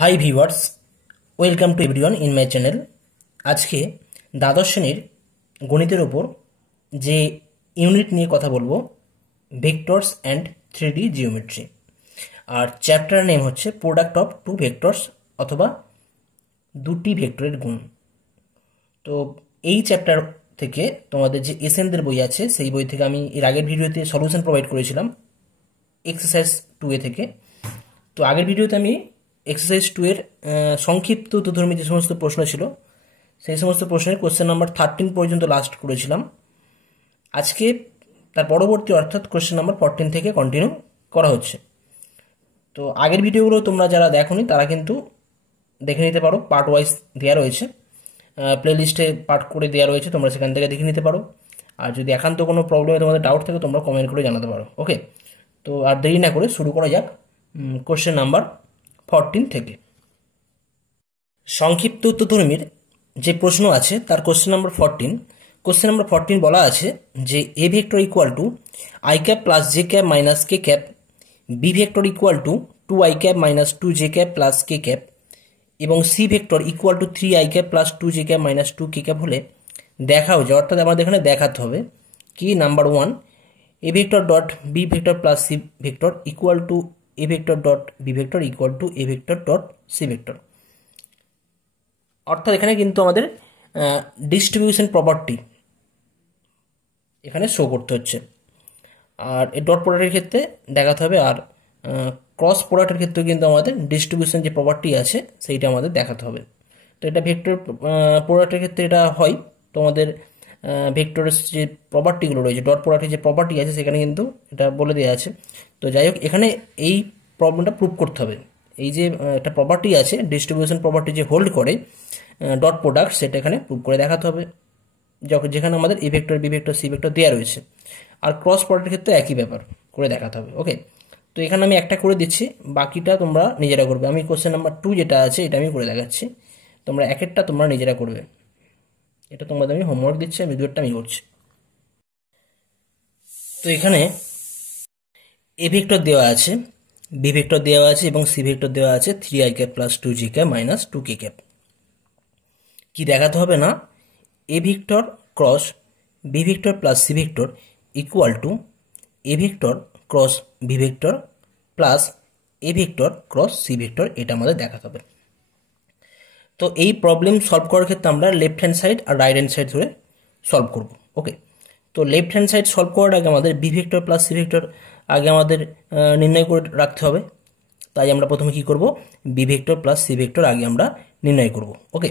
Hi viewers, welcome to everyone in my channel. আজকে দ্বাদশ শ্রেণীর গণিতের ওপর যে ইউনিট নিয়ে কথা বলবো, ভেক্টরস অ্যান্ড 3D জিওমেট্রি। আর চ্যাপ্টার নেম হচ্ছে প্রোডাক্ট অফ টু ভেক্টরস অথবা দুটি ভেক্টরের গুণ। তো এই চ্যাপ্টার থেকে তোমাদের যে এসএনদের বই আছে সেই বই থেকে আমি এর আগের ভিডিওতে সলিউশন প্রোভাইড করেছিলাম এক্সারসাইজ 2A থেকে। তো আগের ভিডিওতে আমি এক্সারসাইজ 2 এর সংক্ষিপ্ত উত্তরধর্মী যে সমস্ত প্রশ্ন ছিল সেই সমস্ত প্রশ্নের কোশ্চেন নাম্বার 13 পর্যন্ত লাস্ট করেছিলাম। আজকে তার পরবর্তী অর্থাৎ কোশ্চেন নাম্বার 14 থেকে কন্টিনিউ করা হচ্ছে। তো আগের ভিডিওগুলো তোমরা যারা দেখোনি তারা কিন্তু দেখে নিতে পারো, পার্ট ওয়াইজ দেওয়া রয়েছে, প্লে লিস্টে পার্ট করে দেওয়া রয়েছে, তোমরা সেখান থেকে দেখে নিতে পারো। আর যদি একান্ত কোনো প্রবলেমে তোমাদের ডাউট থাকে তোমরা কমেন্ট করে জানাতে পারো। ওকে, তো আর দেরি না করে শুরু করা যাক কোশ্চেন নাম্বার 14 থেকে। সংক্ষিপ্ত উত্তরধর্মীর যে প্রশ্ন আছে তার কোশ্চেন নাম্বার 14। কোশ্চেন নাম্বার 14 বলা আছে যে A vector equal to I cap plus J cap minus K cap, B vector equal to 2i cap minus 2j cap plus K cap এবং C vector equal to 3i cap plus 2j cap minus 2k cap হলে দেখাও যে, অর্থাৎ আমাদের এখানে দেখাতে হবে কি, number 1 A vector dot B vector plus C vector equal to A vector dot B vector equal to A vector dot C vector. অর্থাৎ এখানে কিন্তু আমাদের ডিস্ট্রিবিউশন প্রপার্টি এখানে শো করতে হচ্ছে, আর এই ডট প্রোডাক্টের ক্ষেত্রে দেখাতে হবে, আর ক্রস প্রোডাক্টের ক্ষেত্রে কিন্তু আমাদের ডিস্ট্রিবিউশন যে প্রপার্টি আছে সেইটা আমাদের দেখাতে হবে। তো এটা ভেক্টর প্রোডাক্টের ক্ষেত্রে এটা হয়, তোমাদের ভেক্টরের যে প্রপার্টিগুলো রয়েছে, ডট প্রোডাক্টের যে প্রপার্টি আছে সেখানে কিন্তু এটা বলে দেওয়া আছে। তো যাই হোক, এখানে এই প্রবলেমটা প্রুভ করতে হবে। এই যে একটা প্রপার্টি আছে ডিস্ট্রিবিউশন প্রপার্টি যে হোল্ড করে ডট প্রোডাক্ট, সেটা এখানে প্রুভ করে দেখাতে হবে, যেখানে আমাদের A vector B vector C vector দেওয়া রয়েছে। আর ক্রস প্রোডাক্টের ক্ষেত্রে একই ব্যাপার করে দেখাতে হবে। ওকে, তো এখানে আমি একটা করে দিচ্ছি, বাকিটা তোমরা নিজেরা করবে। আমি কোশ্চেন নাম্বার 2 যেটা আছে এটা আমি করে দেখাচ্ছি, তোমরা এক একটা তোমরা নিজেরা করবে। এটা তোমাদের আমি হোমওয়ার্ক দিচ্ছি, আমি দুটো আমি করছি। তো এখানে এ ভেক্টর দেওয়া আছে, বি ভেক্টর দেওয়া আছে এবং সি ভেক্টর দেওয়া আছে 3i cap plus 2j cap minus 2k cap. কি দেখাতে হবে না, A vector cross B vector plus C vector equal to A vector cross B vector plus A vector cross C vector, এটা আমাদের দেখাতে হবে। তো এই প্রবলেম সলভ করার ক্ষেত্রে আমরা লেফট হ্যান্ড সাইড আর রাইট হ্যান্ড সাইড ধরে সলভ করব। ওকে, তো লেফট হ্যান্ড সাইড সলভ করার আগে আমাদের B vector plus C vector আগে আমাদের নির্ণয় করে রাখতে হবে। তাই আমরা প্রথমে কি করব, B vector plus C vector আগে আমরা নির্ণয় করব। ওকে,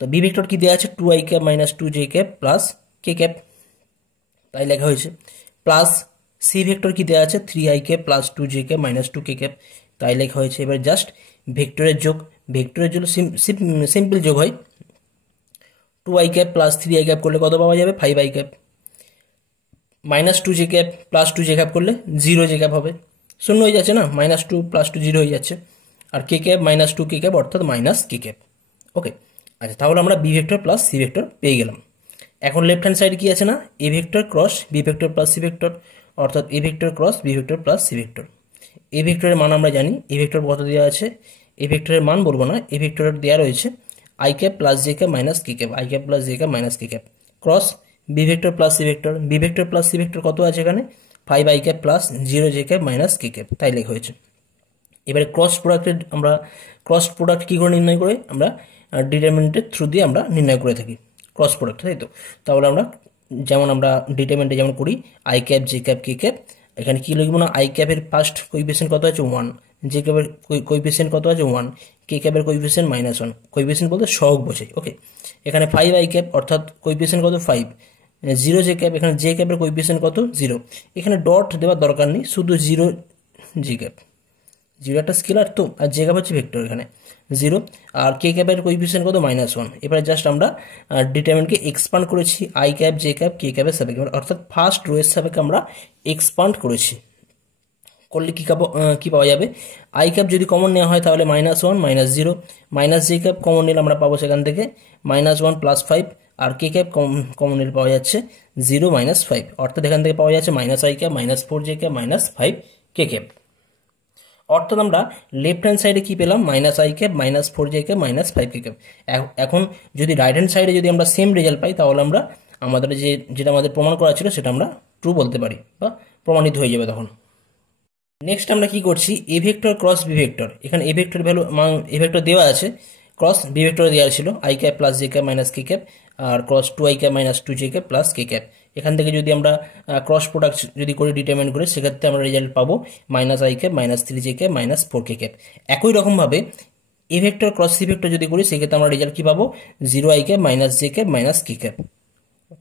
তো বি ভেক্টর কি দেওয়া আছে 2i cap minus 2j cap plus K cap, তাই লেখা হয়েছে। প্লাস সি ভেক্টর কি দেওয়া আছে 3i cap plus 2j cap minus 2k cap, তাই লেখা হয়েছে। এবার জাস্ট ভেক্টরের যোগ, ভেক্টরের জন্য সিম্পল যোগ হয়। 2i cap plus 3i cap করলে কত পাওয়া যাবে, 5i cap, minus 2j cap plus 2j cap করলে 0j ক্যাপ হবে, শূন্য হয়ে যাচ্ছে না, মাইনাস 2 প্লাস 2 0 হয়ে যাচ্ছে, আর K cap minus 2k cap অর্থাৎ মাইনাস কে ক্যাপ। ওকে, আচ্ছা, তাহলে আমরা B vector plus C vector পেয়ে গেলাম। এখন লেফট হ্যান্ড সাইডে কি আছে না, A vector cross B vector plus C vector, অর্থাৎ A vector cross B vector plus C vector. A ভেক্টরের মান আমরা জানি, এ ভেক্টর কত দেওয়া আছে, এ ভেক্টরের মান বলবো না, এ ভেক্টরের দেওয়া রয়েছে I cap plus J cap minus K cap, I cap plus J cap minus K cap, cross B vector plus C vector, B vector plus C vector কত আছে এখানে 5i cap plus 0j cap minus K cap, তাই লেখা হয়েছে। এবারে cross প্রোডাক্টের আমরা cross product কী করে নির্ণয় করে, আমরা ডিটারমিনেন্টের থ্রু দিয়ে আমরা নির্ণয় করে থাকি ক্রস প্রোডাক্ট, তাই তো। তাহলে আমরা যেমন আমরা ডিটারমিনেন্টে যেমন করি I cap J cap K cap, এখানে কি লিখবো না, আই ক্যাপের ফার্স্ট কোইফিসিয়েন্ট কত আছে 1, জে ক্যাপের কোইফিসিয়েন্ট কত আছে 1, কে ক্যাপের কোইফিসিয়েন্ট -1, কোইফিসিয়েন্ট বলতে সহগ বোঝাই। ওকে, এখানে 5i ক্যাপ অর্থাৎ কোইফিসিয়েন্ট কত 5, 0j ক্যাপ, এখানে জে ক্যাপের কোইফিসিয়েন্ট কত 0, এখানে ডট দেওয়ার দরকার নেই, শুধু 0j ক্যাপ, 0 একটা স্কেলার তো, আর জে ক্যাপ হচ্ছে ভেক্টর, এখানে 0, আর কে ক্যাপের কোইফিসিয়েন্ট কত -1। এবারে জাস্ট আমরা ডিটারমিনেন্টকে এক্সপান্ড করেছি আই ক্যাপ জে ক্যাপ কে ক্যাপের সাপেক্ষে, অর্থাৎ ফার্স্ট রো এর সাপেক্ষে আমরা এক্সপান্ড করেছি। করলে কি পাওয়া যাবে, আই ক্যাপ যদি কমন নেওয়া হয় তাহলে -1 -0, মাইনাস জে ক্যাপ কমন নিলে আমরা পাবো সেখান থেকে -1 প্লাস 5, আর কে ক্যাপ কমন নিলে পাওয়া যাচ্ছে 0 -5, অর্থাৎ এখান থেকে পাওয়া যাচ্ছে -i cap -4j cap -5 K cap. অর্থাৎ আমরা লেফট হ্যান্ড সাইডে কি পেলাম, minus I cap minus 4j cap minus 5k cap. এখন যদি রাইট হ্যান্ড সাইডে যদি আমরা সেম রেজাল্ট পাই তাহলে আমরা আমাদের যেটা আমাদের প্রমাণ করা ছিল সেটা আমরা ট্রু বলতে পারি বা প্রমাণিত হয়ে যাবে তখন। নেক্সট আমরা কি করছি, A vector cross B vector. এখানে A vector value A vector দেওয়া আছে, ক্রস বি ভেক্টর দেওয়া ছিল I cap plus J cap minus K cap, আর cross 2i cap minus 2j cap plus K cap. এখান থেকে যদি আমরা ক্রস প্রোডাক্ট যদি করে ডিটারমাইন করি সেক্ষেত্রে আমরা রেজাল্ট পাবো minus I cap minus 3j cap minus 4k cap. একই রকমভাবে A vector cross C vector যদি করি সেক্ষেত্রে আমরা রেজাল্ট কি পাবো, 0i cap minus J cap minus K cap.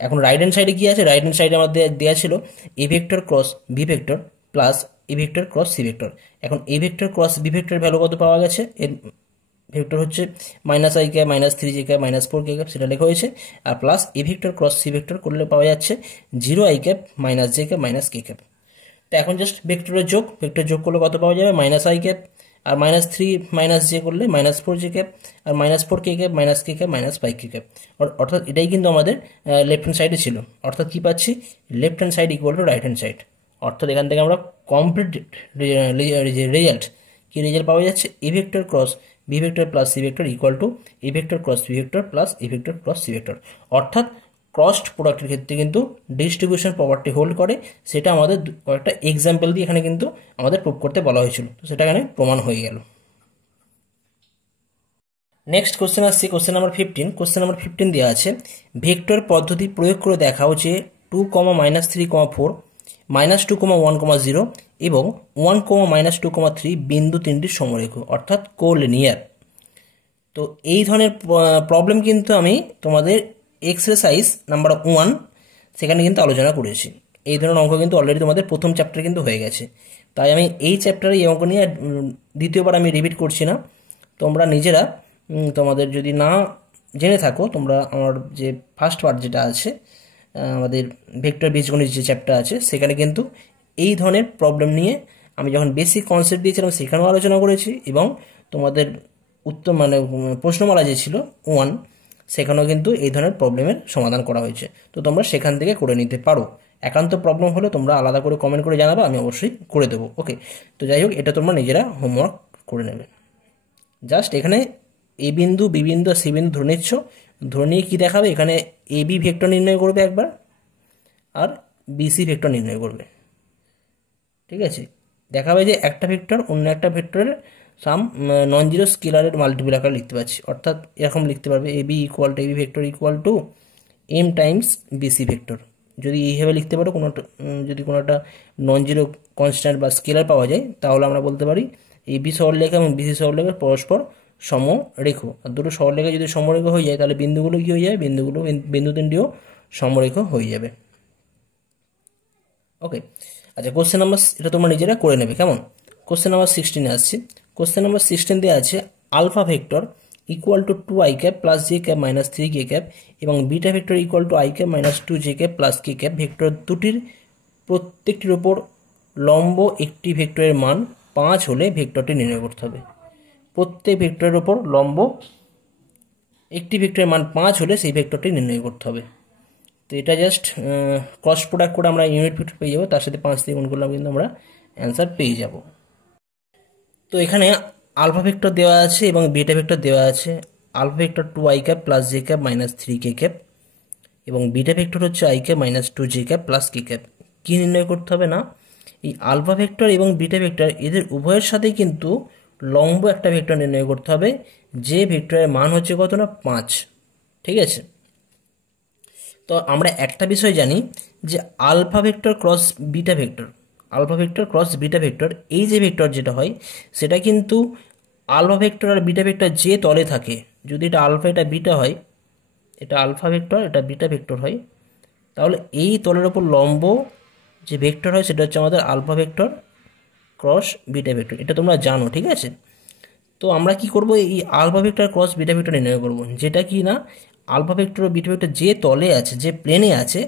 এখন রাইট হ্যান্ড সাইডে কি আছে, রাইট হ্যান্ড সাইডে আমাদের দেওয়া ছিল A vector cross B vector plus A vector cross C vector. এখন A vector cross B vector value কত পাওয়া গেছে, এর ভেক্টর হচ্ছে minus I cap minus 3j cap minus 4k cap, সেটা লেখা হয়েছে। আর plus A vector cross C vector করলে পাওয়া যাচ্ছে 0i cap minus J cap minus K cap. তো এখন জাস্ট ভেক্টরের যোগ, ভেক্টর যোগ করলে কত পাওয়া যাবে, মাইনাস আই ক্যাপ আর মাইনাস 3 মাইনাস জে করলে মাইনাস 4j ক্যাপ আর minus 4k cap minus K cap minus 5k cap. অর্থাৎ এটাই কিন্তু আমাদের লেফট হ্যান্ড সাইডে ছিল। অর্থাৎ কি পাচ্ছি, left hand side equal to right hand side. অর্থাৎ এখান থেকে আমরা কমপ্লিট রেজাল্ট কি রেজাল্ট পাওয়া যাচ্ছে, A vector cross B vector plus C vector equal to A vector cross B vector plus A vector cross C vector. অর্থাৎ crossed প্রোডাক্টের ক্ষেত্রে কিন্তু ডিস্ট্রিবিউশন প্রপার্টি হোল্ড করে, সেটা আমাদের কয়েকটা এক্সাম্পল দিয়ে এখানে কিন্তু আমাদের প্রুভ করতে বলা হয়েছিল, তো সেটা এখানে প্রমাণ হয়ে গেল। নেক্সট কোশ্চেন আসছে কোশ্চেন নাম্বার 15। কোশ্চেন নাম্বার 15 দেওয়া আছে, ভেক্টর পদ্ধতি প্রয়োগ করে দেখাও যে 2, -3, 4, -2, 1, 0 এবং 1, -2, 3 বিন্দু তিনটির সমরেখ অর্থাৎ কোলিনিয়ার। তো এই ধরনের প্রবলেম কিন্তু আমি তোমাদের এক্সারসাইজ নাম্বার 1 সেখানে কিন্তু আলোচনা করেছি। এই ধরনের অঙ্ক কিন্তু অলরেডি তোমাদের প্রথম চ্যাপ্টার কিন্তু হয়ে গেছে, তাই আমি এই চ্যাপ্টারে এই অঙ্ক নিয়ে দ্বিতীয়বার আমি রিপিট করছি না। তোমরা নিজেরা তোমাদের যদি না জেনে থাকো, তোমরা আমার যে ফার্স্ট পার্ট যেটা আছে আমাদের ভেক্টর বীজগণিত যে চ্যাপ্টার আছে সেখানে কিন্তু এই ধরনের প্রবলেম নিয়ে আমি যখন বেসিক কনসেপ্ট দিয়েছিলাম সেখানেও আলোচনা করেছি, এবং তোমাদের উত্তর প্রশ্নমালা যে ছিল 1 সেখানেও কিন্তু এই ধরনের প্রবলেমের সমাধান করা হয়েছে। তো তোমরা সেখান থেকে করে নিতে পারো। একান্ত প্রবলেম হলে তোমরা আলাদা করে কমেন্ট করে জানাবে, আমি অবশ্যই করে দেবো। ওকে, তো যাই হোক, এটা তোমরা নিজেরা হোমওয়ার্ক করে নেবে। জাস্ট এখানে এ বিন্দু বি বিন্দু আর সি বিন্দু ধরে নিচ্ছ, ধরে নিয়ে কী দেখাবে, এখানে এ বি ভেক্টর নির্ণয় করবে একবার আর বিসি ভেক্টর নির্ণয় করবে। ঠিক আছে, দেখাবে যে একটা ভেক্টর অন্য একটা ভেক্টরের সাম নন জিরো স্কেলারের মাল্টিপল আকারে লিখতে পারছি। অর্থাৎ এরকম লিখতে পারবে A B equal to A B vector equal to M times BC vector. যদি এইভাবে লিখতে পারো, যদি কোনো একটা নন জিরো কনস্ট্যান্ট বা স্কেলার পাওয়া যায় তাহলে আমরা বলতে পারি এ বি সরলরেখা এবং বিসি সরলরেখা পরস্পর সমরেখ। আর দুটো সরলরেখা যদি সমরেখ হয়ে যায় তাহলে বিন্দুগুলো কী হয়ে যাবে, বিন্দু তিনটিও সমরেখ হয়ে যাবে। ওকে, আচ্ছা কোশ্চেন নাম্বার এটা তোমরা নিজেরা করে নেবে কেমন। কোশ্চেন নাম্বার 16 আসছে। কোশ্চেন নাম্বার 16 দেওয়া আছে alpha vector equal to 2i cap plus J cap minus 3k cap এবং beta vector equal to i cap minus 2j cap plus k cap vector দুটির প্রত্যেকটির ওপর লম্ব একটি ভেক্টরের মান 5 হলে ভেক্টরটি নির্ণয় করতে হবে। প্রত্যেক ভেক্টরের ওপর লম্ব একটি ভেক্টরের মান 5 হলে সেই ভেক্টরটি নির্ণয় করতে হবে। তো এটা জাস্ট ক্রস প্রোডাক্ট করে আমরা ইউনিট ভেক্টর পেয়ে যাবো, তার সাথে 5 দিয়ে গুণ করলে কিন্তু আমরা অ্যান্সার পেয়ে যাব। তো এখানে আলফা ভেক্টর দেওয়া আছে এবং বিটা ভেক্টর দেওয়া আছে। Alpha vector 2i cap plus J cap minus 3k cap এবং বিটা ভেক্টর হচ্ছে i cap minus 2j cap plus k cap. কী নির্ণয় করতে হবে না, এই আলফা ভেক্টর এবং বিটা ভেক্টর এদের উভয়ের সাথেই কিন্তু লম্ব একটা ভেক্টর নির্ণয় করতে হবে, যে ভেক্টরের মান হচ্ছে কত না 5। ঠিক আছে, তো আমরা একটা বিষয় জানি যে alpha vector cross beta vector, alpha vector cross beta vector এই যে ভেক্টর যেটা হয় সেটা কিন্তু আলফা ভেক্টর আর বিটা ভেক্টর যে তলে থাকে, যদি এটা আলফা এটা বিটা হয়, এটা আলফা ভেক্টর এটা বিটা ভেক্টর হয়, তাহলে এই তলের ওপর লম্ব যে ভেক্টর হয় সেটা হচ্ছে আমাদের alpha vector cross beta vector. এটা তোমরা জানো, ঠিক আছে। তো আমরা কি করব, এই alpha vector cross beta vector নির্ণয় করব, যেটা কি না আলফা ভেক্টর ও বিটা ভেক্টর যে তলে আছে, যে প্লেনে আছে,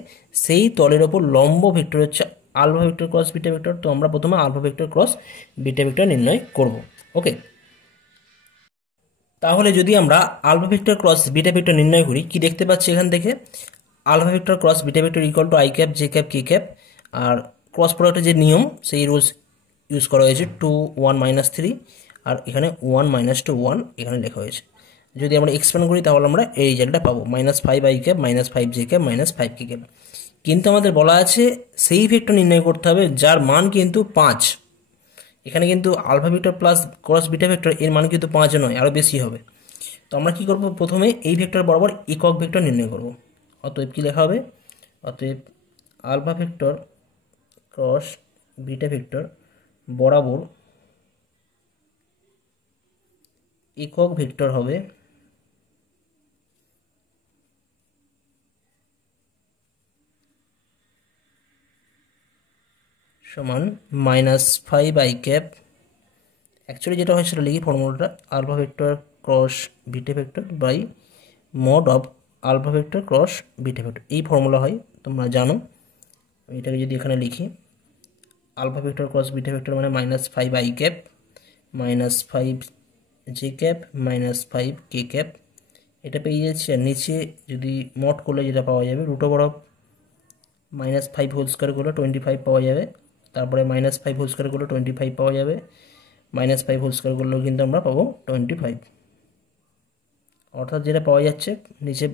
সেই তলের ওপর লম্ব ভেক্টর হচ্ছে alpha vector cross beta vector. তো আমরা প্রথমে alpha vector cross beta vector নির্ণয় করব। ওকে, তাহলে যদি আমরা alpha vector cross beta vector নির্ণয় করি, কি দেখতে পাচ্ছি এখান থেকে, alpha vector cross beta vector equal to i cap J cap K cap. আর ক্রস প্রোডাক্টের যে নিয়ম সেই রুলস ইউজ করা হয়েছে 2 1 -3 আর এখানে 1 -2 1 এখানে লেখা হয়েছে। যদি আমরা এক্সপ্যান্ড করি তাহলে আমরা এই রেজাল্টটা পাবো -5i cap -5j cap -5k cap. কিন্তু আমাদের বলা আছে সেই ভেক্টর নির্ণয় করতে হবে যার মান কিন্তু 5। এখানে কিন্তু alpha vector plus cross beta vector এর মান কিন্তু 5 নয়, আরও বেশি হবে। তো আমরা কি করব, প্রথমে এই ভেক্টর বরাবর একক ভেক্টর নির্ণয় করব। অতএব কি লেখা হবে, অতএব alpha vector cross beta vector বরাবর একক ভেক্টর হবে সমান -5i ক্যাপ। অ্যাকচুয়ালি যেটা হয় সেটা লিখি ফর্মুলাটা, alpha vector cross beta vector by mod of alpha vector cross beta vector, এই ফর্মুলা হয়, তোমরা জানো। এটাকে যদি এখানে লিখি, alpha vector cross beta vector মানে -5i cap -5j cap -5k cap, এটা পেয়ে যাচ্ছে। আর নিচে যদি মড করলে যেটা পাওয়া যাবে, root over of -5 whole square করলে 25 পাওয়া যাবে, তারপরে -5 হোল স্কোয়ার করলে 25 পাওয়া যাবে, -5 হোল স্কোয়ার করলেও কিন্তু আমরা পাবো 25। অর্থাৎ যেটা পাওয়া যাচ্ছে নিচে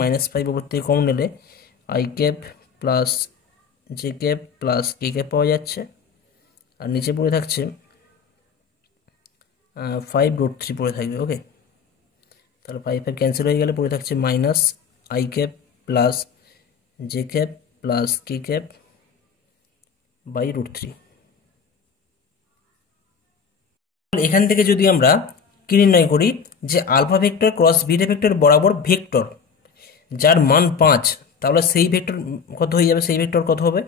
-5 ওপর থেকে কম নিলে i cap plus J cap plus K cap পাওয়া যাচ্ছে। আর নিচে পড়ে থাকছে 5√3 পড়ে থাকবে। ওকে, তাহলে 5 ক্যান্সেল হয়ে গেলে পড়ে থাকছে -i cap plus J cap plus K cap by √3। এখান থেকে যদি আমরা কি নির্ণয় করি যে alpha vector cross beta vector বরাবর ভেক্টর যার মান 5, তাহলে সেই ভেক্টর কত হয়ে যাবে, সেই ভেক্টর কত হবে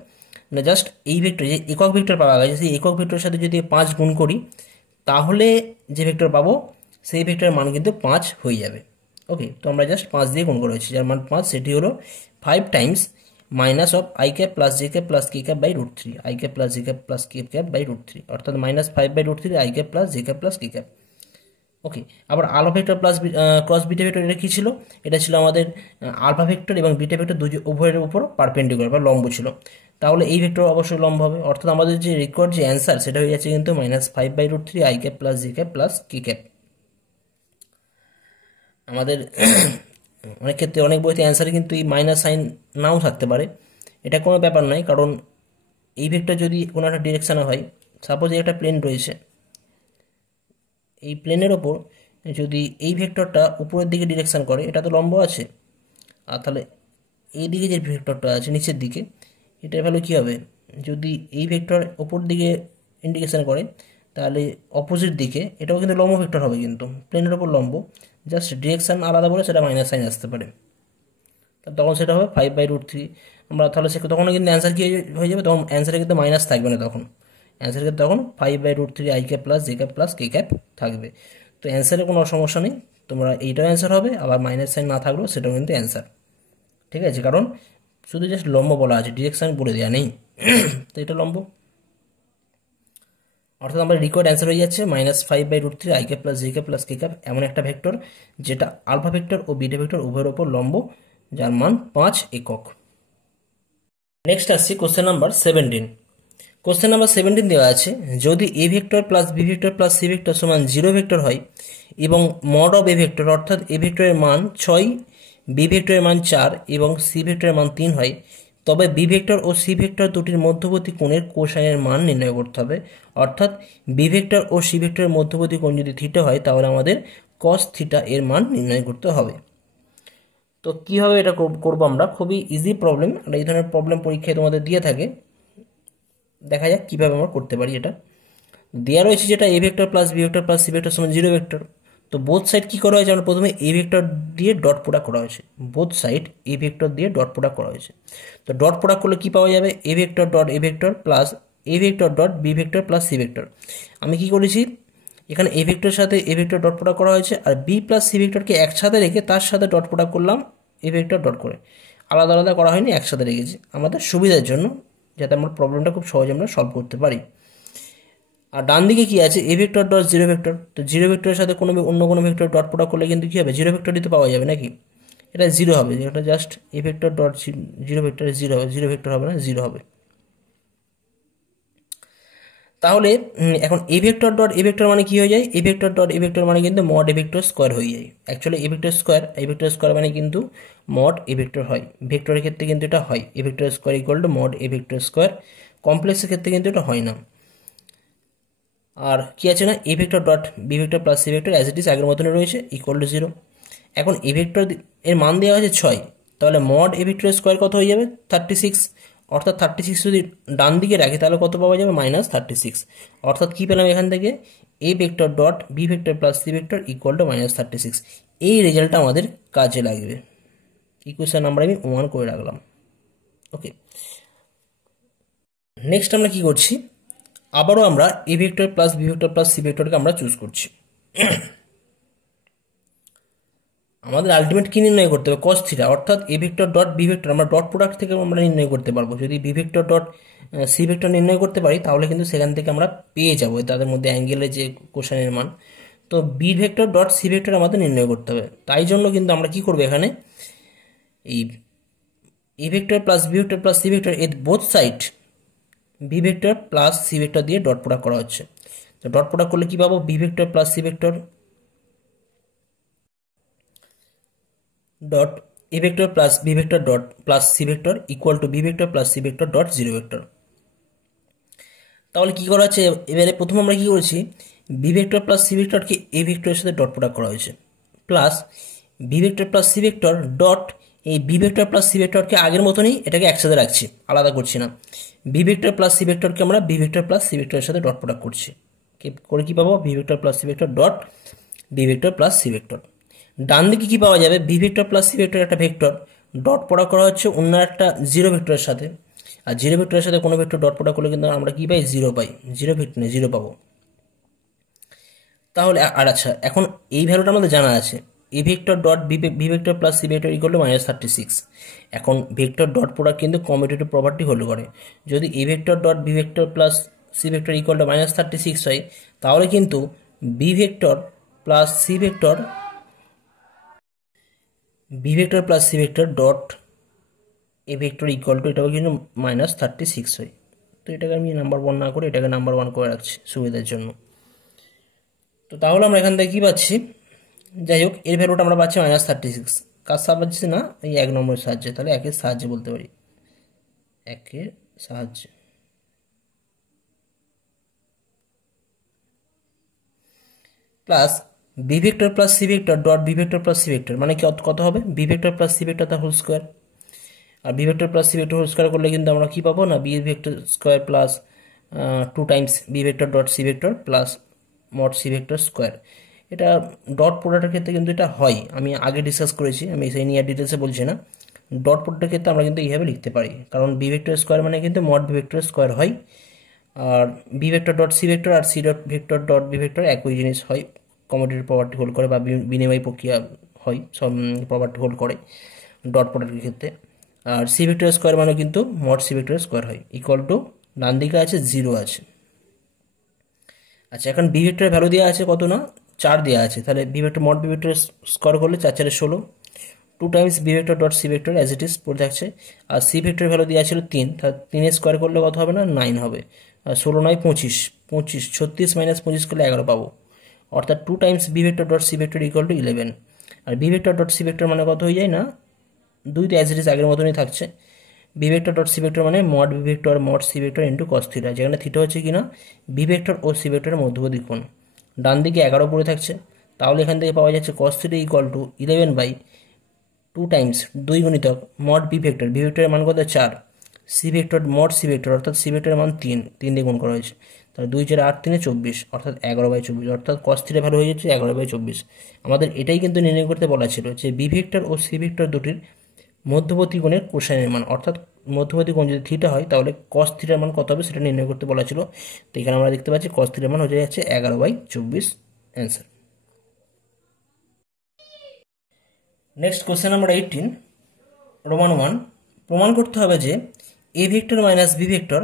না, জাস্ট এই ভেক্টর যে একক ভেক্টর পাওয়া গেছে সেই একক ভেক্টরের সাথে যদি 5 গুণ করি তাহলে যে ভেক্টর পাবো সেই ভেক্টরের মান কিন্তু 5 হয়ে যাবে। ওকে, তো আমরা জাস্ট 5 দিয়ে গুণ করেছি, যার মান 5, সেটি হলো 5 times minus of i cap plus J cap plus K cap by √3, i cap plus J cap plus K cap by √3, অর্থাৎ -5/√3 i cap plus J cap plus K cap. Okay, আবার alpha vector plus cross beta vector এটা কী ছিল, এটা ছিল আমাদের alpha vector এবং beta vector উভয়ের উপর পারপেন্ডিকুলার বা লম্ব ছিল, তাহলে এই ভেক্টর অবশ্যই লম্ব হবে। অর্থাৎ আমাদের যে রিকোয়ার্ড যে অ্যান্সার সেটা হয়ে যাচ্ছে কিন্তু -5/√3 i cap plus J cap plus K cap. আমাদের অনেক ক্ষেত্রে অনেক বইতে অ্যান্সারে কিন্তু এই মাইনাস সাইন নাও থাকতে পারে, এটা কোনো ব্যাপার নয়, কারণ এই ভেক্টর যদি কোনো একটা ডিরেকশানে হয়, সাপোজ একটা প্লেন রয়েছে, এই প্লেনের ওপর যদি এই ভেক্টরটা উপরের দিকে ডিরেকশান করে, এটা তো লম্ব আছে, আর তাহলে এই দিকে যে ভেক্টরটা আছে নিচের দিকে, এটার ভ্যালু কী হবে, যদি এই ভেক্টর ওপর দিকে ইন্ডিকেশান করে তাহলে অপোজিট দিকে এটাও কিন্তু লম্ব ভেক্টর হবে, কিন্তু প্লেনের ওপর লম্ব, জাস্ট ডিরেকশান আলাদা বলে সেটা মাইনাস সাইন আসতে পারে, তখন সেটা হবে 5/√3। আমরা তাহলে সে তখন কিন্তু অ্যান্সার কী হয়ে যাবে, তখন অ্যান্সারে কিন্তু মাইনাস থাকবে না, তখন অ্যান্সারে কিন্তু তখন 5/√3 i cap plus J cap plus K cap থাকবে। তো অ্যান্সারে কোনো সমস্যা নেই, তোমরা এইটাও অ্যান্সার হবে, আবার মাইনাস সাইন না থাকলেও সেটাও কিন্তু অ্যান্সার, ঠিক আছে, কারণ শুধু জাস্ট লম্ব বলা আছে, ডিরেকশান বলে দেওয়া নেই, তো এটা লম্ব। অর্থাৎ আমার রিকোয়ার্ড অ্যান্সার হয়ে যাচ্ছে -5/√3 i cap plus J cap plus K cap, এমন একটা ভেক্টর যেটা আলফা ভেক্টর ও বিটা ভেক্টর উভয়ের ওপর লম্ব, যার মান 5 একক। নেক্সট আসছি কোশ্চেন নাম্বার 17। কোশ্চেন নাম্বার 17 দেওয়া আছে, যদি A vector plus B vector plus C vector সমান 0 ভেক্টর হয় এবং মড অফ এ ভেক্টর অর্থাৎ এ ভেক্টরের মান 6, বি ভেক্টরের মান 4 এবং সি ভেক্টরের মান 3 হয়, তবে বি ভেক্টর ও সি ভেক্টর দুটির মধ্যবর্তী কোণের কোসাইনের মান নির্ণয় করতে হবে। অর্থাৎ বি ভেক্টর ও সি ভেক্টরের মধ্যবর্তী কোণ যদি থিটা হয় তাহলে আমাদের কস থিটা এর মান নির্ণয় করতে হবে। তো কীভাবে এটা করবো আমরা, খুবই ইজি প্রবলেম, আর এই ধরনের প্রবলেম পরীক্ষায় তোমাদের দিয়ে থাকে, দেখা যাক কীভাবে আমরা করতে পারি। এটা দেওয়া রয়েছে যেটা A vector plus B vector plus C vector সমান 0 ভেক্টর, তো বোথ সাইড কী করা হয়েছে, আমরা প্রথমে এ ভেক্টর দিয়ে ডট প্রোডাক্ট করা হয়েছে, বোথ সাইড এ ভেক্টর দিয়ে ডট প্রোডাক্ট করা হয়েছে। তো ডট প্রোডাক্ট করলে কী পাওয়া যাবে, A vector dot A vector plus A vector dot B vector plus C vector. আমি কি করেছি, এখানে এ ভেক্টরের সাথে এ ভেক্টর ডট প্রোডাক্ট করা হয়েছে, আর বি প্লাস সি ভেক্টরকে একসাথে রেখে তার সাথে ডট প্রোডাক্ট করলাম এ ভেক্টর ডট করে, আলাদা আলাদা করা হয়নি, একসাথে রেখেছি আমাদের সুবিধার জন্য, যাতে আমরা প্রবলেমটা খুব সহজে আমরা সলভ করতে পারি। আর ডান দিকে কি আছে, এ ভেক্টর ডট 0 ভেক্টর, তো 0 ভেক্টরের সাথে অন্য কোনো ভেক্টর ডট প্রোডাক্ট করলে কিন্তু কী হবে, 0 ভেক্টরই তো পাওয়া যাবে নাকি, এটা 0 হবে, এটা just a vector dot 0 vector 0 হবে, 0 ভেক্টর হবে না, 0 হবে। তাহলে এখন A vector dot A vector মানে কি হয়ে যায়, এ ভেক্টর ডট এ ভেক্টর মানে কিন্তু মড এ ভেক্টর স্কোয়ার হয়ে যায়। অ্যাকচুয়ালি এ ভেক্টর স্কোয়ার মানে কিন্তু মড এ ভেক্টর হয়, ভেক্টরের ক্ষেত্রে কিন্তু এটা হয়, A vector square equal to mod A vector square. কমপ্লেক্সের ক্ষেত্রে কিন্তু এটা হয় না। আর কি আছে না, A vector dot B vector plus C vector as it is আগের মতনই রয়েছে, ইকুয়াল টু 0। এখন এ ভেক্টর এর মান দেওয়া আছে 6, তাহলে মড এ ভেক্টর স্কোয়ার কত হয়ে যাবে, 36। অর্থাৎ 36 যদি ডান দিকে রাখি তাহলে কত পাওয়া যাবে, -36। অর্থাৎ কী পেলাম এখান থেকে, A vector dot B vector plus C vector equal to -36। এই রেজাল্টটা আমাদের কাজে লাগবে। ইকুয়েশন নাম্বার আমি 1 করে রাখলাম। ওকে, নেক্সট আমরা কি করছি, আবারও আমরা A vector plus B vector plus C ভেক্টরকে আমরা চুজ করছি। আমাদের আলটিমেট কি নির্ণয় করতে হবে, কস থিটা, অর্থাৎ A vector dot B vector আমরা ডট প্রোডাক্ট থেকে আমরা নির্ণয় করতে পারবো। যদি B vector dot C vector নির্ণয় করতে পারি তাহলে কিন্তু সেখান থেকে আমরা পেয়ে যাবো তাদের মধ্যে অ্যাঙ্গেলের যে কোসাইনের মান। তো B vector dot C vector আমাদের নির্ণয় করতে হবে, তাই জন্য কিন্তু আমরা কি করবো, এখানে এই A vector plus B vector plus C vector এর both side B vector plus C vector দিয়ে ডট প্রোডাক্ট করা হচ্ছে। তো ডট প্রোডাক্ট করলে কি পাবো, B vector plus C vector dot A vector plus B vector dot plus C vector equal to B vector plus C vector dot 0 vector. তাহলে কি করা হচ্ছে, এবারে প্রথম আমরা কি করেছি, বি ভেক্টর প্লাস সি ভেক্টরকে এ ভেক্টরের সাথে ডট প্রোডাক্ট করা হয়েছে, plus B vector plus C vector dot এই বি ভেক্টর প্লাস সি ভেক্টরকে আগের মতনই এটাকে একসাথে রাখছি, আলাদা করছি না। বি ভেক্টর প্লাস সি ভেক্টরকে আমরা বি ভেক্টর প্লাস সি ভেক্টরের সাথে ডট প্রোডাক্ট করছি, করে কি পাবো, B vector plus C vector dot B vector plus C vector. ডান দিকে কি পাওয়া যাবে, B vector plus C vector একটা ভেক্টর ডট প্রোডাক্ট করা হচ্ছে অন্য একটা 0 ভেক্টরের সাথে, আর 0 ভেক্টরের সাথে কোনো ভেক্টর ডট প্রোডাক্ট করলে কিন্তু আমরা কি পাই, 0 পাই, 0 ভেক্টর নেই 0 পাবো। তাহলে আর আচ্ছা, এখন এই ভ্যালুটা আমাদের জানা আছে, A vector dot B vector plus C vector equal to -36। এখন ভেক্টর ডট প্রোডাক্ট কিন্তু কমিউটেটিভ প্রপার্টি হোল্ড করে, যদি A vector dot B vector plus C vector equal to -36 হয় তাহলে কিন্তু B vector plus C vector dot A vector equal to এটাও কিন্তু -36 হয়। তো এটাকে আমি নাম্বার 1 না করে এটাকে নাম্বার 1 করে রাখছি সুবিধার জন্য। তো তাহলে আমরা এখান থেকে কী পাচ্ছি, যাই হোক এর ভ্যালুটা আমরা পাচ্ছি -36, কার সাহায্যে না, এই 1 নম্বরের সাহায্যে, তাহলে 1-এর সাহায্যে বলতে পারি, 1-এর সাহায্যে। Plus B vector plus C vector dot B vector plus C vector মানে কি কত হবে, B vector plus C vector তার হোল স্কোয়ার। আর B vector plus C vector whole square করলে কিন্তু আমরা কি পাবো না, B vector square plus 2 times B vector dot C vector plus mod C vector square. এটা ডট প্রোডাক্টের ক্ষেত্রে কিন্তু এটা হয়, আমি আগে ডিসকাস করেছি, আমি সেই নিয়ে ডিটেলসে বলছি না। ডট প্রোডাক্টের ক্ষেত্রে আমরা কিন্তু এইভাবে লিখতে পারি, কারণ বি ভেক্টর স্কোয়ার মানে কিন্তু মড বি ভেক্টর স্কোয়ার হয়, আর B vector dot C vector আর C dot vector dot B vector একই জিনিস হয়, কমোডিটি প্রপার্টি হোল্ড করে বা বিনিময় প্রক্রিয়া হয়, সব প্রপার্টি হোল্ড করে ডট প্রোডাক্টের ক্ষেত্রে। আর সি ভেক্টর স্কোয়ার মানে কিন্তু মড সি ভেক্টর স্কোয়ার হয়, ইকুয়াল টু ডান দিকে আছে 0 আছে। আচ্ছা, এখন বি ভেক্টরের ভ্যালু দেওয়া আছে কত না, 4 দেওয়া আছে, তাহলে B vector mod B vector square করলে 4-4 16, 2 times B vector dot C vector as it is পড়ে থাকছে। আর সি ভেক্টরের ভ্যালু দেওয়া ছিল 3, তাহলে 3 স্কোয়ার করলে কত হবে না, 9 হবে। আর 16 9 25, 36 মাইনাস 25 করলে 11 পাবো, অর্থাৎ 2 times B vector dot C vector equal to 11। আর B vector dot C vector মানে কত হয়ে যায় না, 2 তো অ্যাজ ইট ইজ আগের মতনই থাকছে, B vector dot C vector মানে mod B vector mod C vector into cos theta, যেখানে থিটা হচ্ছে কিনা বি ভেক্টর ও সি ভেক্টরের মধ্যবর্তী কোণ। ডান দিকে 11 পড়ে থাকছে, তাহলে এখান থেকে পাওয়া যাচ্ছে cos theta equal to 11/2 Times 2 গুণিতক মড বি ভেক্টর, বি ভেক্টরের মান কত 4, C vector mod C vector অর্থাৎ সি ভেক্টরের মান 3 দিয়ে গুণ করা হয়েছে, তাহলে 2 4 8 3 24, অর্থাৎ 11/24, অর্থাৎ কস থিটা ভ্যালু হয়ে যাচ্ছে 11/24। আমাদের এটাই কিন্তু নির্ণয় করতে বলা ছিল যে বি ভেক্টর ও সি ভেক্টর দুটির মধ্যবর্তী কোণের কোসাইনের মান, অর্থাৎ মধ্যবর্তী কোণ যদি থিটা হয় তাহলে কস থিটার মান কত হবে সেটা নির্ণয় করতে বলা ছিল। তো এখানে আমরা দেখতে পাচ্ছি কস থিটার মান হয়ে যাচ্ছে 11/24 answer. Next question number 18, Roman 1, প্রমাণ করতে হবে যে A vector minus B vector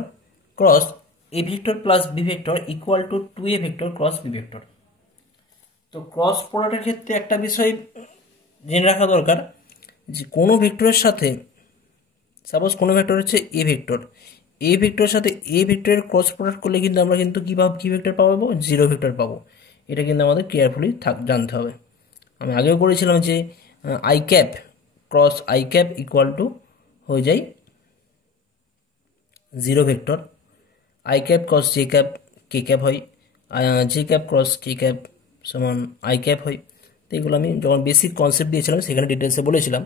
cross A vector plus B vector equal to 2a vector cross B vector. তো ক্রস প্রোডাক্টের ক্ষেত্রে একটা বিষয় জেনে রাখা দরকার, যে কোনো ভেক্টরের সাথে সাপোজ কোনো ভেক্টর হচ্ছে এ ভেক্টর, এ ভেক্টরের সাথে এ ভেক্টরের ক্রস প্রোডাক্ট করলে কিন্তু আমরা কিন্তু কী ভেক্টর পাবো, জিরো ভেক্টর পাবো। এটা কিন্তু আমাদের কেয়ারফুলি জানতে হবে। আমি আগেও করেছিলাম যে I cap cross I cap equal to হয়ে যায় zero vector, I cap cross J cap K cap হয়, J cap cross K cap সমান আই ক্যাপ হয়। তো এগুলো আমি যখন বেসিক কনসেপ্ট দিয়েছিলাম সেখানে ডিটেলসে বলেছিলাম।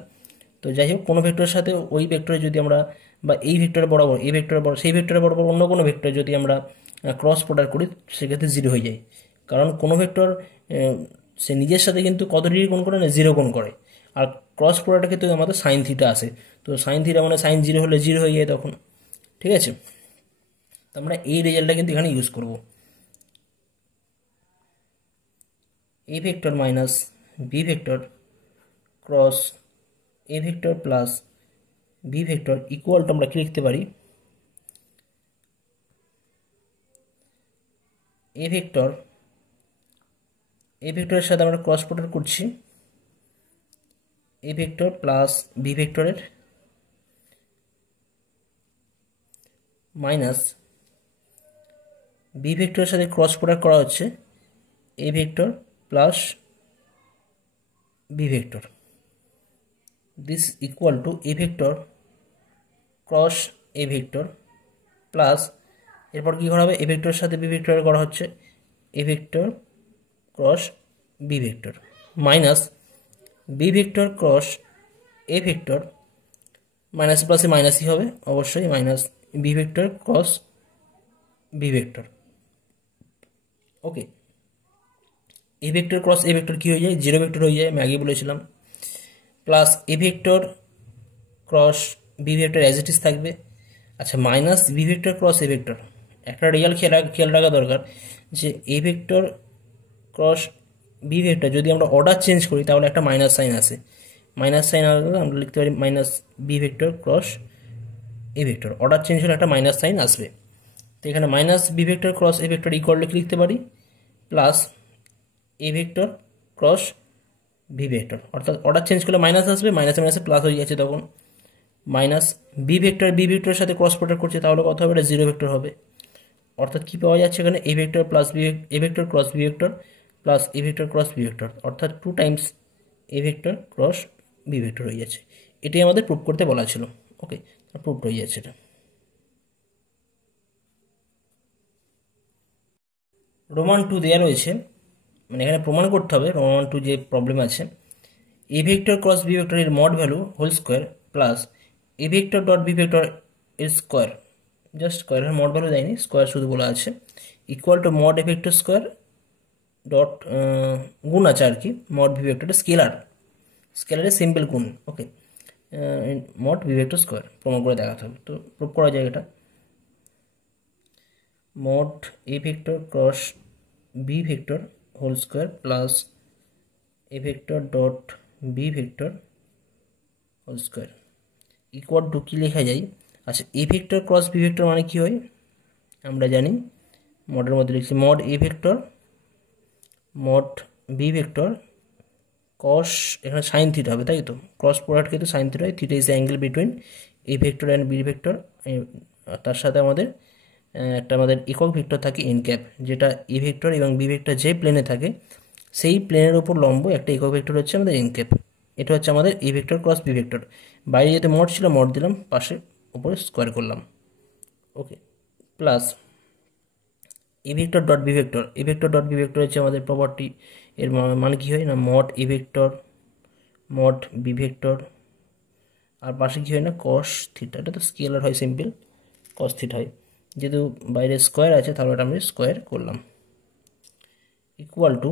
তো যাই হোক, কোনো ভেক্টরের সাথে ওই ভেক্টরে যদি আমরা বা এই ভেক্টরের বরাবর এই ভেক্টরের বড় সেই ভেক্টরের বরাবর অন্য কোনো ভেক্টর যদি আমরা ক্রস প্রোডাক্ট করি সেক্ষেত্রে জিরো হয়ে যায়। কারণ কোনো ভেক্টর সে নিজের সাথে কিন্তু কত ডিগ্রি কোণ করে না, জিরো কোণ করে। আর ক্রস প্রোডাক্টের ক্ষেত্রে আমাদের সাইন থিটা আসে, তো সাইন থিটা মানে সাইন জিরো হলে জিরো হয়ে যায় তখন। ঠিক আছে, তো আমরা এই রেজাল্টটা কিন্তু এখানে ইউজ করব। A vector minus B vector cross A vector plus B vector equal to আমরা কি লিখতে পারি, এ ভেক্টরের সাথে আমরা ক্রস প্রোডাক্ট করছি এ ভেক্টর প্লাস বি ভেক্টরের মাইনাস বি ভেক্টরের সাথে ক্রস প্রোডাক্ট করা হচ্ছে A vector plus B vector. This equal to A vector cross A vector plus, এরপর কী করা হবে, এ ভেক্টরের সাথে বি ভেক্টর করা হচ্ছে A vector cross B vector minus B vector cross A vector, minus প্লাসে মাইনাসই হবে অবশ্যই, minus B vector cross B vector. Okay, A vector cross A vector কী হয়ে যায়, জিরো ভেক্টর হয়ে যায়, আমি আগেই বলেছিলাম। Plus A vector cross B vector as it is থাকবে। আচ্ছা, minus B vector cross A vector, একটা রেজাল্ট খেয়াল রাখা দরকার যে A vector cross B vector যদি আমরা অর্ডার চেঞ্জ করি তাহলে একটা মাইনাস সাইন আসে, মাইনাস সাইন আসলে আমরা লিখতে পারি minus B vector cross A vector, order change হলে একটা মাইনাস সাইন আসবে। তো এখানে minus B vector cross A vector equal to লিখতে পারি plus A vector cross V vector, অর্থাৎ অর্ডার চেঞ্জ করলে মাইনাস আসবে, মাইনাসে মাইনাসে প্লাস হয়ে যাচ্ছে তখন, মাইনাস বি ভেক্টরের সাথে ক্রস প্রোডাক্ট করছে তাহলে কত হবে, এটা জিরো ভেক্টর হবে। অর্থাৎ কী পাওয়া যাচ্ছে এখানে, A vector plus A vector cross B vector plus A vector cross B vector, অর্থাৎ 2 times A vector cross B vector হয়ে যাচ্ছে। এটাই আমাদের প্রুভ করতে বলা ছিল। ওকে, প্রুভ হয়ে যাচ্ছে এটা। রোমান 2 দেওয়া রয়েছে, মানে এখানে প্রমাণ করতে হবে রোমান 2 যে প্রবলেম আছে, A vector cross B vector এর mod value whole square plus A vector dot B vector এর স্কোয়ার, জাস্ট স্কোয়ারের মড ভ্যালু দেয়নি, স্কোয়ার শুধু বলা আছে, equal to mod A vector square dot গুণ আছে আর কি, মড ভি ভেক্টর স্কেলারের সিম্পল গুণ। Okay, mod V vector square প্রমাণ করে দেখাতে হবে। তো প্রুভ করা যায় এটা, mod A vector cross B vector whole square plus A vector dot B vector whole square equal to কী লেখা যায়। আচ্ছা, A vector cross B vector মানে কী হয় আমরা জানি, মডের মধ্যে লিখছি mod A vector mod B vector cos, এখানে সাইন থিটা হবে, তাই তো, ক্রস প্রোডাক্ট কিন্তু সাইন থিটা হয়, theta is the angle between A vector and B vector. তার সাথে আমাদের একটা আমাদের একক ভেক্টর থাকে এন ক্যাপ, যেটা এ ভেক্টর এবং বি ভেক্টর যে প্লেনে থাকে সেই প্লেনের উপর লম্ব একটা একক ভেক্টর হচ্ছে আমাদের এন ক্যাপ। এটা হচ্ছে আমাদের A vector cross B vector. বাইরে যেতে মড ছিল মড দিলাম, পাশে উপরে স্কোয়ার করলাম। Okay, plus A vector dot B vector, A vector dot B vector হচ্ছে আমাদের প্রপার্টি, এর মানে কী হয় না, mod A vector mod B vector, আর পাশে কী হয় না কস থিটা, এটা তো স্কেলার হয় সিম্পল, কস থিটা হয়, যেহেতু বাইরে স্কোয়ার আছে তাহলে এটা আমি স্কোয়ার করলাম, ইকুয়াল টু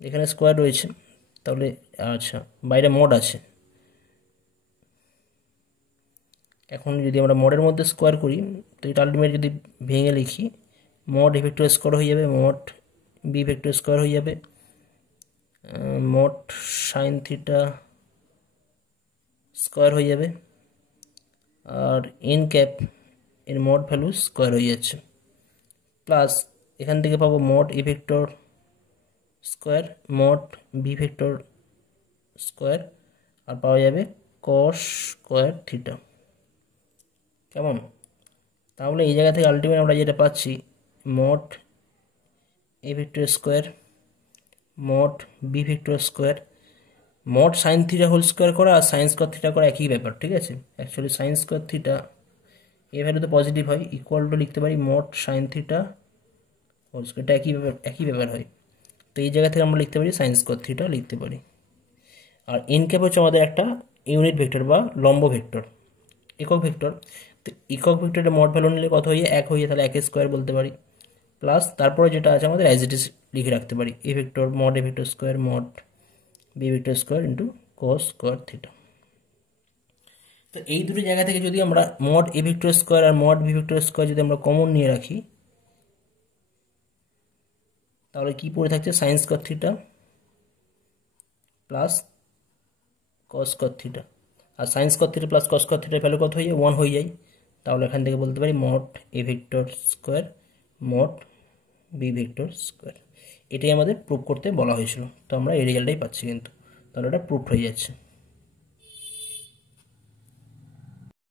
এখানে স্কোয়ার রয়েছে তাহলে, আচ্ছা বাইরে মড আছে, এখন যদি আমরা মডের মধ্যে স্কোয়ার করি তো এটা আলটিমেট যদি ভেঙে লিখি, মড এ ভেক্টর স্কোয়ার হয়ে যাবে, মড বি ভেক্টর স্কোয়ার হয়ে যাবে, মড সাইন থিটা স্কোয়ার হয়ে যাবে, আর এন ক্যাপ এর মড ভ্যালু স্কোয়ার হয়ে যাচ্ছে, প্লাস এখান থেকে পাবো mod A vector square mod B vector square, আর পাওয়া যাবে কস স্কোয়ার থিটা। কেমন, তাহলে এই জায়গা থেকে আলটিমেট আমরা যেটা পাচ্ছি mod A vector square mod B vector square mod sine theta whole square করা আর সাইন স্কোয়ার থিটা করা একই ব্যাপার, ঠিক আছে। অ্যাকচুয়ালি সাইন স্কোয়ার থিটা এ ভ্যালু তো পজিটিভ হয়, ইকুয়াল টু লিখতে পারি mod sine theta whole square, এটা একই ব্যাপার হয়। তো এই জায়গা থেকে আমরা লিখতে পারি সাইন স্কোয়ার থিটা লিখতে পারি। আর এন ক্যাপ হচ্ছে আমাদের একটা ইউনিট ভেক্টর বা লম্ব ভেক্টর, একক ভেক্টর। তো একক ভেক্টরের মড ভ্যালু নিলে কত হয়ে এক হয়ে, তাহলে 1 স্কোয়ার বলতে পারি, প্লাস তারপরে যেটা আছে আমাদের অ্যাজ ইট ইজ লিখে রাখতে পারি A vector mod A vector square mod B vector square into cos square theta. তো এই দুটো জায়গা থেকে যদি আমরা মড এ ভেক্টর স্কোয়ার আর মড বি ভেক্টর স্কোয়ার যদি আমরা কমন নিয়ে রাখি, তাহলে কি পড়ে থাকছে sine square theta plus cos square theta. আর sine square theta plus cos square থিটার ভ্যালু কত হয়ে যায় 1 হয়ে যায়। তাহলে এখান থেকে বলতে পারি mod A vector square mod B vector square. এটাই আমাদের প্রুভ করতে বলা হয়েছিল, তো আমরা এই রেজাল্টটাই পাচ্ছি কিন্তু, তাহলে এটা প্রুফ হয়ে যাচ্ছে।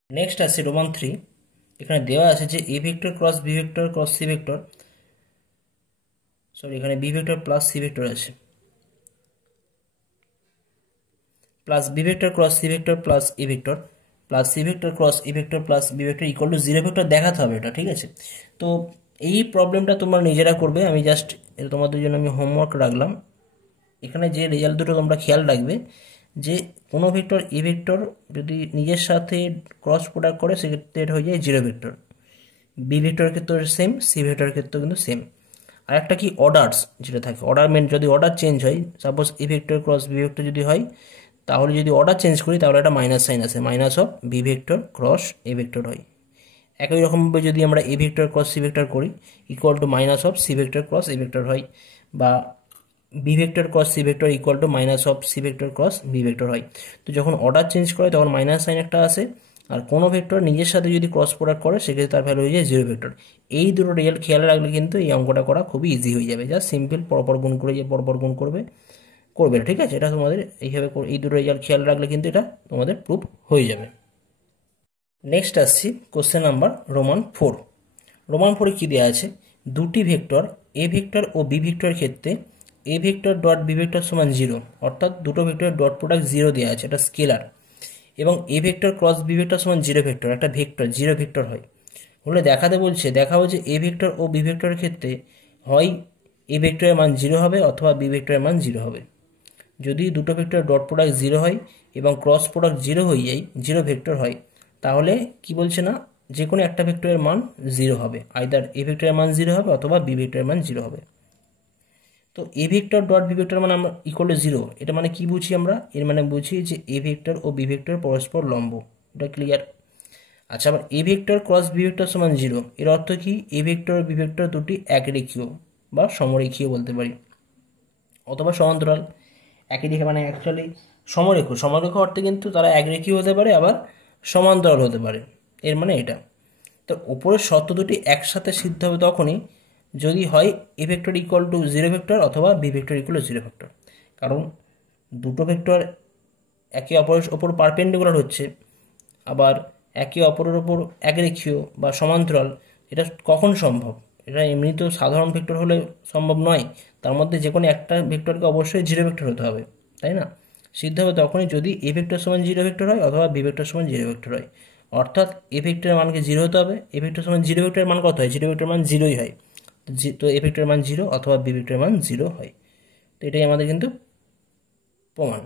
নেক্সট আছে রোমান 3। এখানে দেওয়া আছে যে A vector cross B vector cross C vector, sorry এখানে B vector plus C vector আছে, plus B vector cross C vector plus A vector plus C vector cross A vector plus B vector equal to 0 vector দেখাতে হবে এটা, ঠিক আছে। তো এই প্রবলেমটা তোমরা নিজেরা করবে, আমি জাস্ট তোমাদের জন্য আমি হোমওয়ার্ক রাখলাম। এখানে যে রেজাল্ট দুটো তোমরা খেয়াল রাখবে যে কোনো ভেক্টর এ ভেক্টর যদি নিজের সাথে ক্রস প্রোডাক্ট করে সেক্ষেত্রে এটা হয়ে যায় 0 ভেক্টর, বি ভেক্টরের ক্ষেত্রে সেম, সি ভেক্টরের ক্ষেত্রেও কিন্তু সেম। আর একটা কি অর্ডারস যেটা থাকে, অর্ডার মেন যদি অর্ডার চেঞ্জ হয়, suppose A vector cross B vector যদি হয়, তাহলে যদি অর্ডার চেঞ্জ করি তাহলে একটা মাইনাস সাইন আছে, minus of B vector cross A vector হয়। একই রকমভাবে যদি আমরা A vector cross C vector করি equal to minus of C vector cross A vector হয়, বা B vector cross C vector equal to minus of C vector cross B vector হয়। তো যখন অর্ডার চেঞ্জ করে তখন মাইনাস সাইন একটা আসে, আর কোনো ভেক্টর নিজের সাথে যদি ক্রস প্রোডাক্ট করে সেক্ষেত্রে তার ভ্যালু হয়ে যায় 0 ভেক্টর। এই দুটো রেজাল্ট খেয়াল রাখলে কিন্তু এই অঙ্কটা করা খুবই ইজি হয়ে যাবে, জাস্ট সিম্পল পরপর গুণ করে যে পরপর গুণ করবে না, ঠিক আছে। এটা তোমাদের এইভাবে এই দুটো রেজাল্ট খেয়াল রাখলে কিন্তু এটা তোমাদের প্রুফ হয়ে যাবে। নেক্সট আসছি কোশ্চেন নাম্বার রোমান 4। রোমান 4-এ কী দেওয়া আছে, দুটি ভেক্টর এ ভেক্টর ও বি ভেক্টরের ক্ষেত্রে A vector dot B vector সমান 0, অর্থাৎ দুটো ভেক্টরের ডট প্রোডাক্ট 0 দেওয়া আছে, এটা স্কেলার, এবং A vector cross B vector সমান 0 ভেক্টর, একটা ভেক্টর 0 ভেক্টর হয়। হলে দেখাবো যে এ ভেক্টর ও বি ভেক্টরের ক্ষেত্রে হয় এ ভেক্টরের মান 0 হবে অথবা বি ভেক্টরের মান 0 হবে। যদি দুটো ভেক্টর ডট প্রোডাক্ট 0 হয় এবং ক্রস প্রোডাক্ট 0 হয়ে যায়, 0 ভেক্টর হয়, তাহলে কি বলছে না, যে কোনো একটা ভেক্টরের মান 0 হবে, আইদার এ ভেক্টরের মান 0 হবে অথবা বি ভেক্টরের মান 0 হবে। তো A vector dot B vector মানে আমরা ইকুয়াল টু 0, এটা মানে কি বুঝি আমরা, এর মানে বুঝি যে এ ভেক্টর ও বি ভেক্টর পরস্পর লম্ব, এটা ক্লিয়ার। আচ্ছা, আবার A vector cross B vector সমান 0, এর অর্থ কি এ ভেক্টর বি ভেক্টর দুটি একরেখীয় বা সমরেখীয় বলতে পারি, অথবা সমান্তরাল। একই দিকে মানে অ্যাকচুয়ালি সমরেখ অর্থে কিন্তু তারা একরেখীয় হতে পারে আবার সমান্তরাল হতে পারে, এর মানে এটা। তো উপরের শর্ত দুটি একসাথে সিদ্ধ হবে তখনই যদি হয় A vector equal to 0 vector অথবা B vector equal to 0 vector. কারণ দুটো ভেক্টর একে অপরের ওপর পারপেন্ডিকুলার হচ্ছে, আবার একে অপরের ওপর একরেখীয় বা সমান্তরাল, এটা কখন সম্ভব? এটা এমনি তো সাধারণ ভেক্টর হলে সম্ভব নয়, তার মধ্যে যে কোনো একটা ভেক্টরকে অবশ্যই 0 ভেক্টর হতে হবে, তাই না? সিদ্ধ হবে তখনই যদি এ ভেক্টর সমান 0 ভেক্টর হয় অথবা বি ভেক্টর সমান 0 ভেক্টর হয়। অর্থাৎ এ ভেক্টরের মানকে 0 হতে হবে, এ ভেক্টর সমান 0 ভেক্টরের মান কত হয়, 0 ভেক্টরের মান 0ই হয়, তো এ ভেক্টরের মান 0 অথবা বি ভেক্টরের মান 0 হয়। তো এটাই আমাদের কিন্তু প্রমাণ।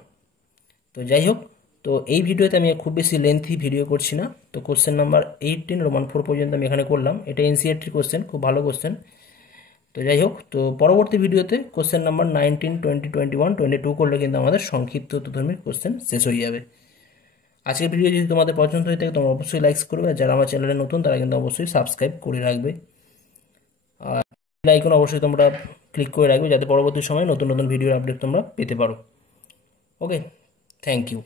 তো যাই হোক, তো এই ভিডিওতে আমি খুব বেশি লেন্থি ভিডিও করছি না, তো কোশ্চেন নাম্বার 18 রোমান 4 পর্যন্ত আমি এখানে করলাম, এটা এনসিইআরটির কোশ্চেন, খুব ভালো কোশ্চেন। তো যাই হোক, তো পরবর্তী ভিডিওতে কোশ্চেন নাম্বার 19, 20, 21, 22 করলে কিন্তু আমাদের সংক্ষিপ্ত তথ্যধর্মী কোশ্চেন শেষ হয়ে যাবে। আজকের ভিডিও যদি তোমাদের পছন্দ হয়ে থাকে তোমরা অবশ্যই লাইক করবে, আর যারা আমার চ্যানেলে নতুন তারা কিন্তু অবশ্যই সাবস্ক্রাইব করে রাখবে, আর বেল আইকন অবশ্যই তোমরা ক্লিক করে রাখবে যাতে পরবর্তী সময়ে নতুন নতুন ভিডিওর আপডেট তোমরা পেতে পারো। ওকে, থ্যাংক ইউ।